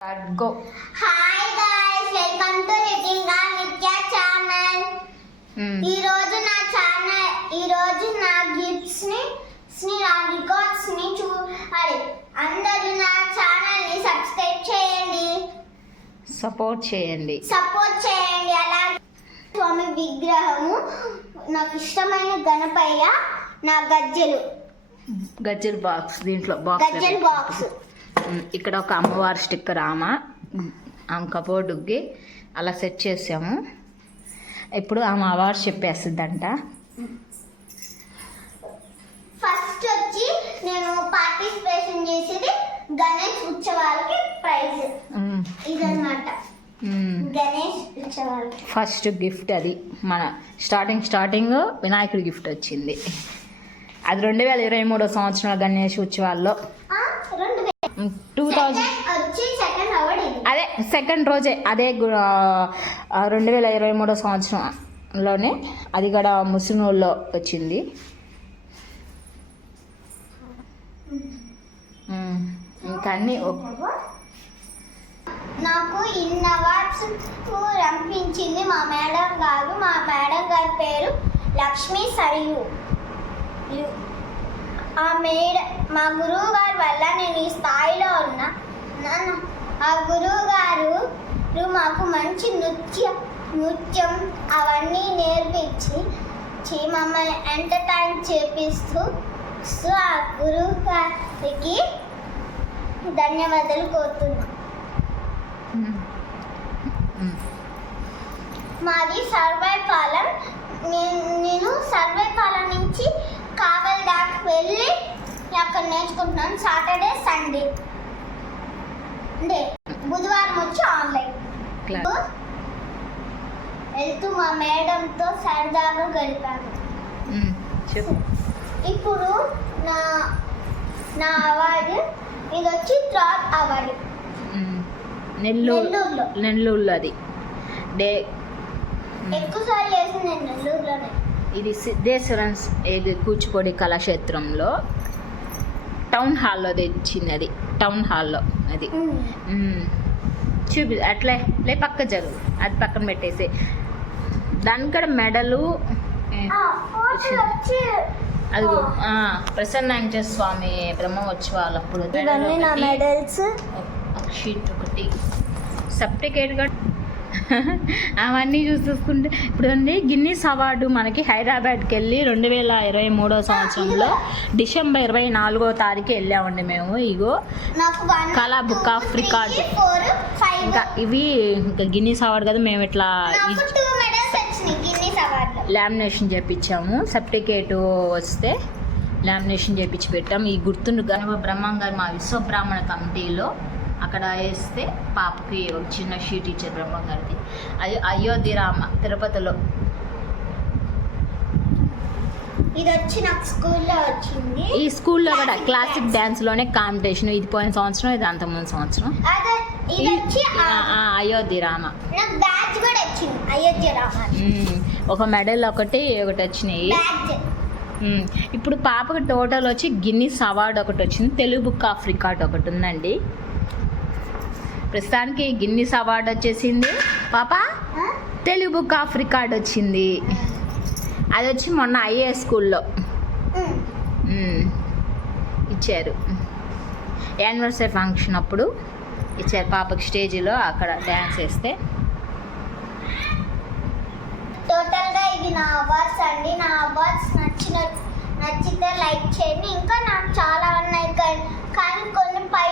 Start, go. Hi guys welcome to లిటిల్గా Nitya channel. ఈ రోజు నా ఛానల్ ఈ రోజు నా గిఫ్ట్స్ని ని నా రికార్డ్స్ని చూడాలి అందరూ నా ఛానల్ని సబ్స్క్రైబ్ చేయండి. సపోర్ట్ చేయండి. సపోర్ట్ చేయండి. అలాగే స్వామి విగ్రహము నాకు ఇష్టమైన గణపయ్య నా గజ్జెలు. గజ్జల్ బాక్స్ దీంట్లో బాక్స్ గజ్జెల బాక్స్ ఇక్కడ ఒక అమ్మవారి స్టిక్కర్ ఆమె ఆమె కబోర్డుకి అలా సెట్ చేసాము ఇప్పుడు ఆమె అవార్డు చెప్పేస్తుందంట ఫస్ట్ వచ్చి నేను పార్టిసిపేషన్ చేసేది గణేష్ ఉత్సవాలకి ప్రైజ్. ఇదన్నమాట. గణేష్ ఉత్సవాలకి ఫస్ట్ గిఫ్ట్ అది మన స్టార్టింగ్ స్టార్టింగ్ వినాయకుడి గిఫ్ట్ వచ్చింది అది రెండు వేల ఇరవై మూడో సంవత్సరం గణేష్ ఉత్సవాల్లో. టూ థౌజండ్ అదే సెకండ్ రోజే అదే రెండు వేల ఇరవై మూడో సంవత్సరంలోనే అది కూడా ముస్లింలో వచ్చింది. ఇంకా అన్ని నాకు ఇన్ని అవార్డ్స్ రంపించింది మా మేడం గారు. మా మేడం గారి పేరు లక్ష్మీ సరియు. ఆ మేడ మా గురువు గారి వల్ల నేను ఈ స్థాయిలో ఉన్నా నన్ను ఆ గురువు గారు మాకు మంచి నృత్య నృత్యం అవన్నీ నేర్పించి చి మమ్మల్ని ఎంటర్టైన్ చేపిస్తూ సో ఆ గురువు గారికి ధన్యవాదాలు కోరుతున్నాం. మాది సర్వేపాలెం నేను నేను సర్వే నుంచి కావల్ దాకా వెళ్ళి అక్కడ నేర్చుకుంటున్నాను సాటర్డే సండే. మేడంతో సరదాగా గడిపాను. ఇప్పుడు నా నా అవార్డు ఇది వచ్చి థ్రాట్ అవార్డు. నెల్లూరు. నెల్లూరులో. అది. డే ఎక్కువసార్లు చేసింది నేను నెల్లూరులోనే. ఇది సిద్ధేశ్వరన్ ఇది కూచిపూడి కళాక్షేత్రంలో టౌన్ హాల్లో తెచ్చింది అది. టౌన్ హాల్లో అది. చూపి అట్లే లే పక్క జరుగు. అది పక్కన పెట్టేసి దానికి కూడా మెడలు ఏ, ఆ, ఫోటో వచ్చి అదిగో ఆ, ప్రసన్న వెంకటేశ్వర స్వామి బ్రహ్మోత్సవాలు అప్పుడు ఇవన్నీ నా ఒకటి, మెడల్స్. ఒక షీట్ ఒకటి. సర్టిఫికేట్ అవన్నీ చూసేసుకుంటే ఇప్పుడు ఉంది గిన్నీస్ అవార్డు మనకి హైదరాబాద్కి వెళ్ళి రెండు వేల ఇరవై మూడో సంవత్సరంలో డిసెంబర్ ఇరవై నాలుగో తారీఖు వెళ్ళామండి మేము ఇగో. కళా బుక్ ఆఫ్ రికార్డ్. ఇంకా ఇవి ఇంకా గిన్నీస్ అవార్డు కదా మేము ఇట్లా లామినేషన్ చేపించాము. సర్టిఫికేట్ వస్తే లామినేషన్ చేపించి పెట్టాము. ఈ గుర్తుండు గర్వ బ్రహ్మం గారు మా విశ్వబ్రాహ్మణ కమిటీలో అక్కడ వేస్తే పాపకి ఒక చిన్న షీట్ ఇచ్చారు బ్రహ్మం గారికి అది అయోధ్యరామ తిరుపతిలో. ఇది వచ్చి నాకు స్కూల్లో వచ్చింది. ఈ స్కూల్లో కూడా క్లాసిక్ డ్యాన్స్లోనే కాంపిటీషన్ ఇది పోయిన సంవత్సరం ఇది సంవత్సరం. ఇది వచ్చి ఆ, ఆ, అయోధ్యరామ. నాకు బ్యాచ్ కూడా వచ్చింది అయోధ్య ఒక మెడల్ ఒకటి ఒకటి వచ్చినాయి. ఇప్పుడు పాపకి టోటల్ వచ్చి గిన్నిస్ అవార్డు ఒకటి వచ్చింది. తెలుగు బుక్ ఆఫ్ రికార్డ్ ఒకటి ఉందండి. ప్రస్తుతానికి గిన్నిస్ అవార్డు వచ్చేసింది. పాప తెలుగు బుక్ ఆఫ్ రికార్డ్ వచ్చింది. అది వచ్చి మొన్న ఐఏఎస్ స్కూల్లో. ఇచ్చారు. యానివర్సరీ ఫంక్షన్ అప్పుడు ఇచ్చారు. పాపకి స్టేజ్లో అక్కడ డ్యాన్స్ వేస్తే. చేయండి. నా అవార్డ్స్ నచ్చిన నచ్చితే లైక్ చేయండి. ఇంకా నాకు చాలా ఉన్నాయి కానీ కానీ కొన్ని పై